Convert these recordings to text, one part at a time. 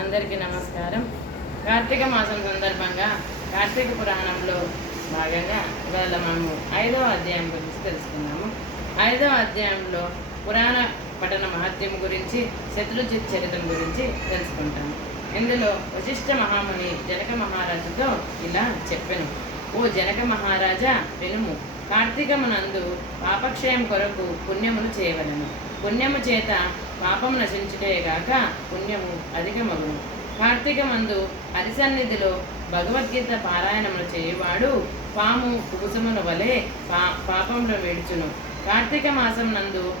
అందరికీ నమస్కారం. కార్తీక మాసం సందర్భంగా కార్తీక పురాణంలో భాగంగా ఇవాళ మనము ఐదవ అధ్యాయం గురించి తెలుసుకున్నాము ఐదవ అధ్యాయంలో పురాణ పఠన మహత్యం గురించి శత్రుజిత్ చరిత్రం గురించి తెలుసుకుంటాము. ఇందులో వశిష్ఠ మహాముని జనక మహారాజుతో ఇలా చెప్పాను. ఓ జనక మహారాజా వినుము కార్తీకమునందు పాపక్షయం కొరకు పుణ్యములు చేయవలను. పుణ్యము చేత పాపము నశించుటేగాక పుణ్యము అధికమగును. కార్తీకమందు హరిసన్నిధిలో భగవద్గీత పారాయణములు చేయువాడు పాము కుకుసముల వలె పా పాపంలో విడుచును. కార్తీక మాసం నందు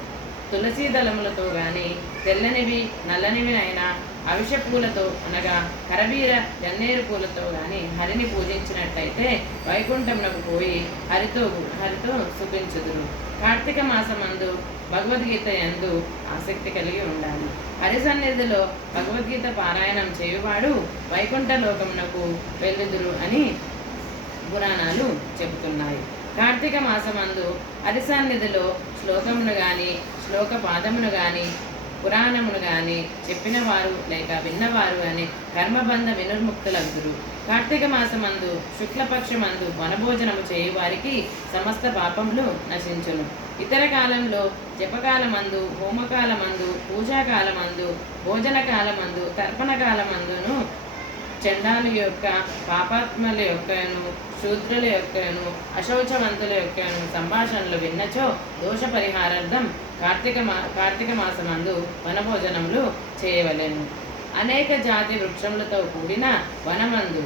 తులసీ దళములతో గాని తెల్లనివి నల్లనివి అయినా అవిష పూలతో అనగా కరవీర గన్నేరు పూలతో గాని హరిని పూజించినట్లయితే వైకుంఠమునకు పోయి హరితో హరితో సుఖించుదురు కార్తీక మాసమందు భగవద్గీత యందు ఆసక్తి కలిగి ఉండాలి. హరి సన్నిధిలో భగవద్గీత పారాయణం చేయువాడు వైకుంఠ లోకమునకు వెళ్ళుదురు అని పురాణాలు చెబుతున్నాయి. కార్తీక మాసమందు హరి సన్నిధిలో శ్లోకమును గాని శ్లోక పాదమును గాని పురాణమును గాని చెప్పినవారు లేక విన్నవారు అని కర్మబంధ వినుర్ముక్తులందురు. కార్తీక మాసమందు శుక్లపక్షమందు వనభోజనము చేయువారికి సమస్త పాపములు నశించును. ఇతర కాలంలో జపకాలమందు హోమకాలమందు పూజాకాలమందు భోజన కాలమందు తర్పణ కాలమందును చండాలు యొక్క పాపాత్మల యొక్కను శూద్రుల యొక్కను అశౌచవంతుల యొక్కను సంభాషణలు విన్నచో దోష పరిహారార్థం కార్తీక మా కార్తీక మాసమందు వనభోజనములు చేయవలెను. అనేక జాతి వృక్షములతో కూడిన వనమందు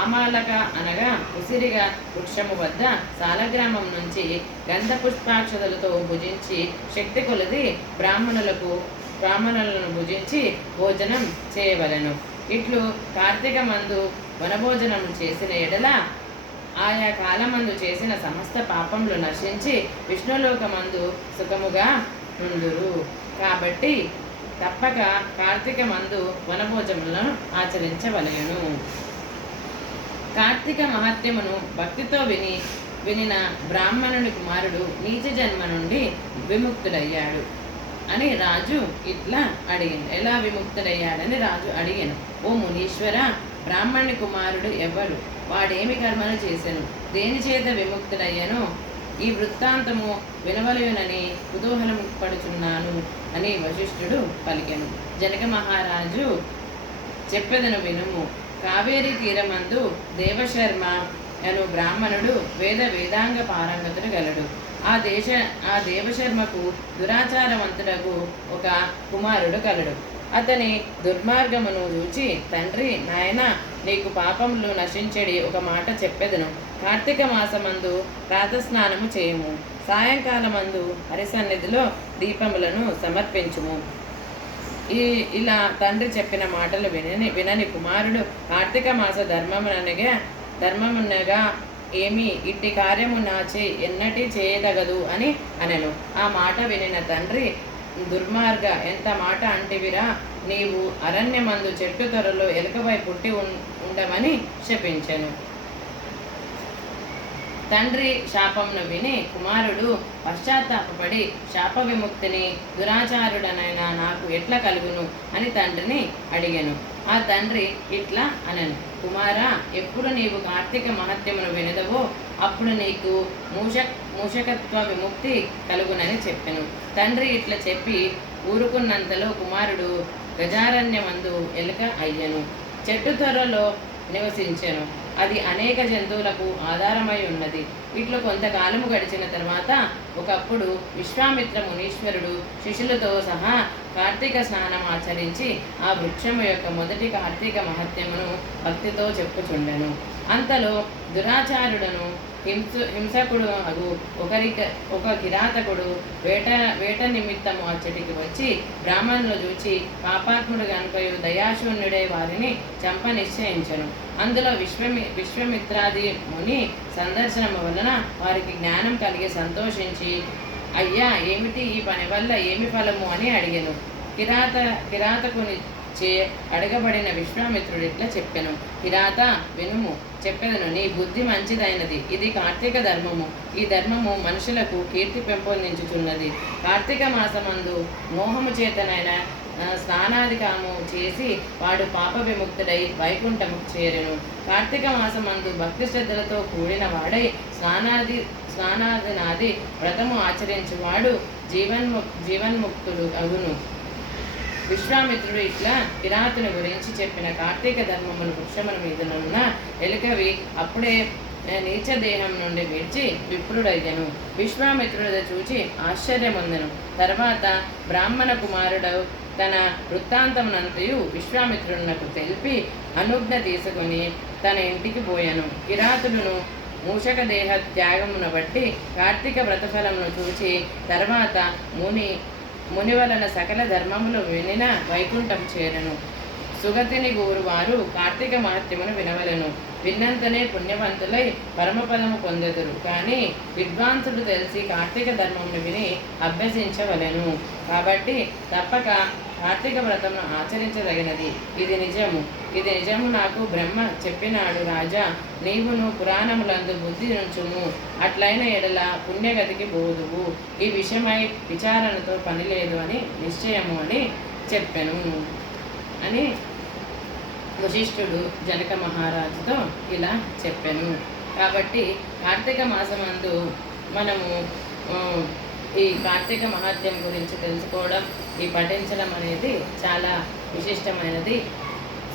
ఆమాలక అనగా ఉసిరిగా వృక్షము వద్ద సాలగ్రామం నుంచి గంధ పుష్పాక్షతలతో భుజించి శక్తి కొలది బ్రాహ్మణులకు బ్రాహ్మణులను భుజించి భోజనం చేయవలెను. ఇట్లు కార్తీక మందు వనభోజనం చేసిన ఎడల ఆయా కాలమందు చేసిన సమస్త పాపములు నశించి విష్ణులోకమందు సుఖముగా ఉందురు కాబట్టి తప్పక కార్తీక మందు వనభోజములను ఆచరించవలెను. కార్తీక మహత్యమును భక్తితో విని వినిన బ్రాహ్మణుని కుమారుడు నీచ జన్మ నుండి విముక్తుడయ్యాడు. అని రాజు ఇట్లా అడిగాను ఎలా విముక్తుడయ్యాడని రాజు అడిగాను. ఓ మునీశ్వర బ్రాహ్మణి కుమారుడు ఎవ్వడు వాడేమి కర్మలు చేశాను దేని చేత విముక్తుడయ్యానో? ఈ వృత్తాంతము వినవలయునని కుతూహలం పడుచున్నాను అని వశిష్ఠుడు పలికెను. జనక మహారాజు చెప్పెదను వినుము. కావేరీ తీరమందు దేవశర్మ అను బ్రాహ్మణుడు వేద వేదాంగ పారంగతుడు గలడు. ఆ దేశ ఆ దేవశర్మకు దురాచారవంతుడకు ఒక కుమారుడు కలడు. అతని దుర్మార్గమును చూచి తండ్రి నాయన నీకు పాపములు నశించడి ఒక మాట చెప్పెదను. కార్తీక మాసమందు ప్రాతస్నానము చేయము. సాయంకాలమందు హరిసన్నిధిలో దీపములను సమర్పించుము. ఈ ఇలా తండ్రి చెప్పిన మాటలు వినని వినని కుమారుడు కార్తీక మాస ధర్మమునగా ధర్మమునగా ఏమి ఇట్టి కార్యము నాచే ఎన్నటి చేయదగదు అని అనెను. ఆ మాట వినిన తండ్రి దుర్మార్గ ఎంత మాట అంటివిరా నీవు అరణ్యమందు చెట్టు త్వరలో ఎలుకపై పుట్టి ఉండమని శపించెను. తండ్రి శాపంను విని కుమారుడు పశ్చాత్తాపపడి శాప విముక్తిని దురాచారుడనైనా నాకు ఎట్లా కలుగును అని తండ్రిని అడిగాను. ఆ తండ్రి ఇట్లా అనను. కుమారా ఎప్పుడు నీవు కార్తీక మహత్యమును వినదవో అప్పుడు నీకు మూష మూషకత్వ విముక్తి కలుగునని చెప్పెను. తండ్రి ఇట్లా చెప్పి ఊరుకున్నంతలో కుమారుడు గజారణ్యమందు ఎలుక అయ్యను. చెట్టు త్వరలో నివసించెను. అది అనేక జంతువులకు ఆధారమై ఉన్నది. ఇట్లు కొంతకాలము గడిచిన తర్వాత ఒకప్పుడు విశ్వామిత్ర మునీశ్వరుడు శిష్యులతో సహా కార్తీక స్నానం ఆచరించి ఆ వృక్షము యొక్క మొదటి కార్తీక మహత్యమును భక్తితో చెప్పుచుండెను. అంతలో దురాచారుడను హింస హింసకుడు అగు ఒక కిరాతకుడు వేట వేట నిమిత్తము అచ్చటికి వచ్చి బ్రాహ్మణులు చూచి పాపాత్ముడు కనుకయు దయాశూన్యుడే వారిని చంప నిశ్చయించను. అందులో విశ్వమి విశ్వమిత్రాది ముని సందర్శనము వలన వారికి జ్ఞానం కలిగి సంతోషించి అయ్యా ఏమిటి ఈ పని వల్ల ఏమి ఫలము అని అడిగాను. కిరాత కిరాతకుని చే అడగబడిన విశ్వామిత్రుడు ఇట్లా చెప్పాను. కిరాత వినుము చెప్పెదను నీ బుద్ధి మంచిదైనది. ఇది కార్తీక ధర్మము. ఈ ధర్మము మనుషులకు కీర్తి పెంపొందించుచున్నది. కార్తీక మాసమందు మోహము చేతనైన స్నానాధికాము చేసి వాడు పాప విముక్తుడై వైకుంఠముకు చేరెను. కార్తీక మాసమందు భక్తి శ్రద్ధలతో కూడిన వాడై స్నానాది స్నానాదినాది వ్రతము ఆచరించేవాడు జీవన్ము జీవన్ముక్తుడు అగును. విశ్వామిత్రుడు ఇట్లా కిరాతుని గురించి చెప్పిన కార్తీక ధర్మమును వృక్షముల మీదనున్న ఎలుకవి అప్పుడే నీచ దేహం నుండి విడిచి విప్రుడయ్యను. విశ్వామిత్రుడు చూచి ఆశ్చర్యమొందను. తర్వాత బ్రాహ్మణ కుమారుడు తన వృత్తాంతమునంతయు విశ్వామిత్రునకు తెలిపి అనుజ్ఞ తీసుకొని తన ఇంటికి పోయాను. కిరాతుడును మూషక దేహ త్యాగమును బట్టి కార్తీక వ్రతఫలమును చూచి తర్వాత ముని ముని వలన సకల ధర్మములు వినిన వైకుంఠం చేరను. సుగతిని గోరువారు కార్తీక మహత్యమును వినవలెను. విన్నంతనే పుణ్యవంతులై పరమపదము పొందెదురు. కానీ విద్వాంసుడు తెలిసి కార్తీక ధర్మమును విని అభ్యసించవలెను. కాబట్టి తప్పక కార్తీక వ్రతమును ఆచరించదగినది. ఇది నిజము. ఇది నిజము నాకు బ్రహ్మ చెప్పినాడు రాజా. నీవును పురాణములందు బుద్ధి నుంచుము అట్లైన ఎడల పుణ్యగతికి బోధువు ఈ విషయమై విచారణతో పని లేదు అని నిశ్చయము అని చెప్పాను. అని వశిష్ఠుడు జనక మహారాజుతో ఇలా చెప్పాను. కాబట్టి కార్తీక మాసమందు మనము ఈ కార్తీక మహాత్యం గురించి తెలుసుకోవడం ఈ పఠించడం అనేది చాలా విశిష్టమైనది.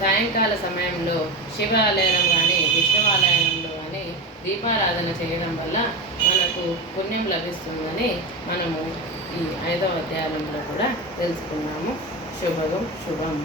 సాయంకాల సమయంలో శివాలయం కానీ విష్ణువాలయంలో కానీ దీపారాధన చేయడం వల్ల మనకు పుణ్యం లభిస్తుందని మనము ఈ ఐదవ అధ్యాయంలో కూడా తెలుసుకున్నాము. శుభం శుభం.